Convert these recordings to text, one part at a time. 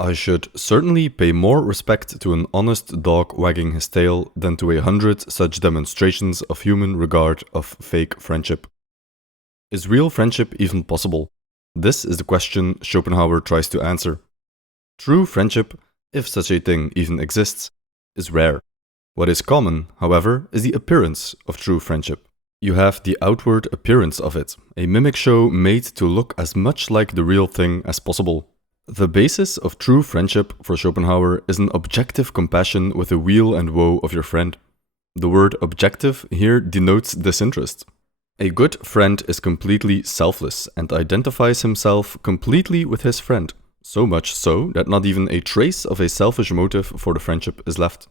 I should certainly pay more respect to an honest dog wagging his tail than to 100 such demonstrations of human regard of fake friendship. Is real friendship even possible? This is the question Schopenhauer tries to answer. True friendship, if such a thing even exists, is rare. What is common, however, is the appearance of true friendship. You have the outward appearance of it, a mimic show made to look as much like the real thing as possible. The basis of true friendship for Schopenhauer is an objective compassion with the weal and woe of your friend. The word objective here denotes disinterest. A good friend is completely selfless and identifies himself completely with his friend, so much so that not even a trace of a selfish motive for the friendship is left.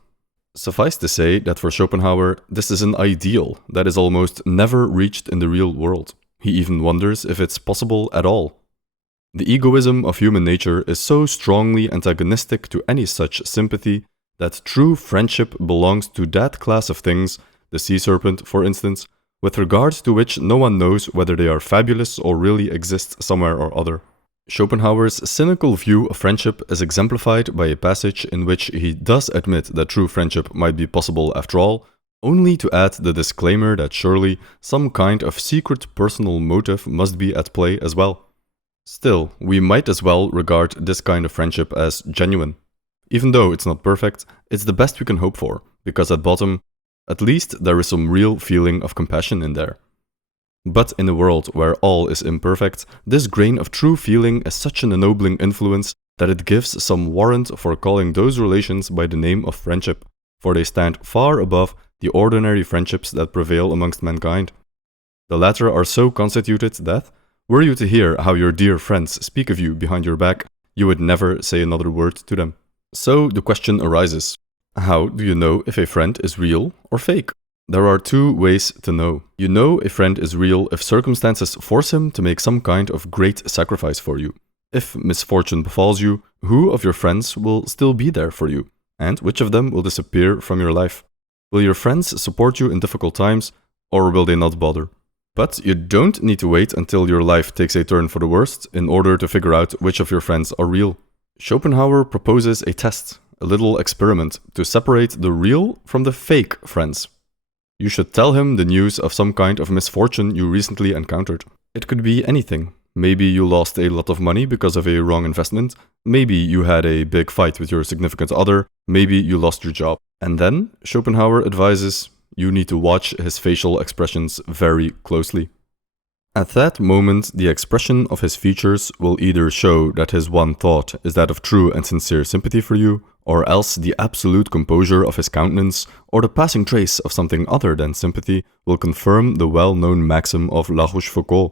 Suffice to say that for Schopenhauer, this is an ideal that is almost never reached in the real world. He even wonders if it's possible at all. The egoism of human nature is so strongly antagonistic to any such sympathy that true friendship belongs to that class of things, the sea serpent, for instance, with regard to which no one knows whether they are fabulous or really exist somewhere or other. Schopenhauer's cynical view of friendship is exemplified by a passage in which he does admit that true friendship might be possible after all, only to add the disclaimer that surely some kind of secret personal motive must be at play as well. Still, we might as well regard this kind of friendship as genuine. Even though it's not perfect, it's the best we can hope for, because at bottom, at least there is some real feeling of compassion in there. But in a world where all is imperfect, this grain of true feeling is such an ennobling influence that it gives some warrant for calling those relations by the name of friendship, for they stand far above the ordinary friendships that prevail amongst mankind. The latter are so constituted that, were you to hear how your dear friends speak of you behind your back, you would never say another word to them. So the question arises, how do you know if a friend is real or fake? There are two ways to know. You know a friend is real if circumstances force him to make some kind of great sacrifice for you. If misfortune befalls you, who of your friends will still be there for you? And which of them will disappear from your life? Will your friends support you in difficult times, or will they not bother? But you don't need to wait until your life takes a turn for the worst in order to figure out which of your friends are real. Schopenhauer proposes a test, a little experiment, to separate the real from the fake friends. You should tell him the news of some kind of misfortune you recently encountered. It could be anything. Maybe you lost a lot of money because of a wrong investment. Maybe you had a big fight with your significant other. Maybe you lost your job. And then, Schopenhauer advises, you need to watch his facial expressions very closely. At that moment, the expression of his features will either show that his one thought is that of true and sincere sympathy for you, or else the absolute composure of his countenance, or the passing trace of something other than sympathy, will confirm the well-known maxim of La Rochefoucauld.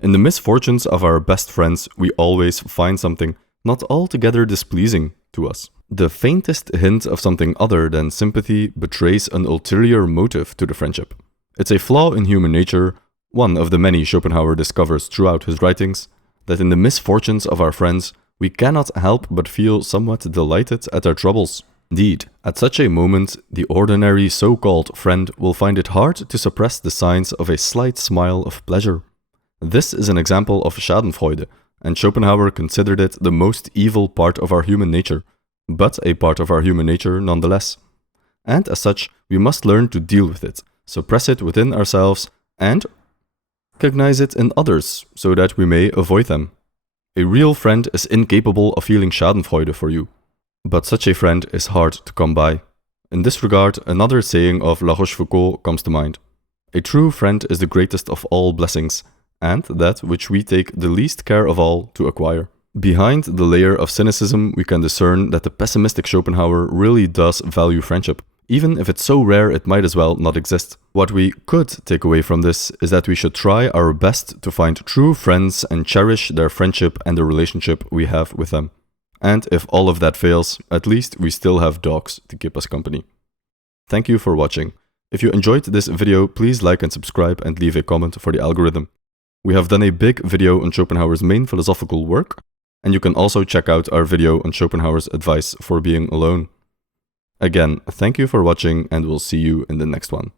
In the misfortunes of our best friends, we always find something not altogether displeasing to us. The faintest hint of something other than sympathy betrays an ulterior motive to the friendship. It's a flaw in human nature, one of the many Schopenhauer discovers throughout his writings, that in the misfortunes of our friends, we cannot help but feel somewhat delighted at their troubles. Indeed, at such a moment, the ordinary so-called friend will find it hard to suppress the signs of a slight smile of pleasure. This is an example of Schadenfreude, and Schopenhauer considered it the most evil part of our human nature, but a part of our human nature nonetheless. And as such, we must learn to deal with it, suppress it within ourselves, and recognize it in others, so that we may avoid them. A real friend is incapable of feeling Schadenfreude for you, but such a friend is hard to come by. In this regard, another saying of La Rochefoucauld comes to mind. A true friend is the greatest of all blessings, and that which we take the least care of all to acquire. Behind the layer of cynicism, we can discern that the pessimistic Schopenhauer really does value friendship, even if it's so rare it might as well not exist. What we could take away from this is that we should try our best to find true friends and cherish their friendship and the relationship we have with them. And if all of that fails, at least we still have dogs to keep us company. Thank you for watching. If you enjoyed this video, please like and subscribe and leave a comment for the algorithm. We have done a big video on Schopenhauer's main philosophical work, and you can also check out our video on Schopenhauer's advice for being alone. Again, thank you for watching, and we'll see you in the next one.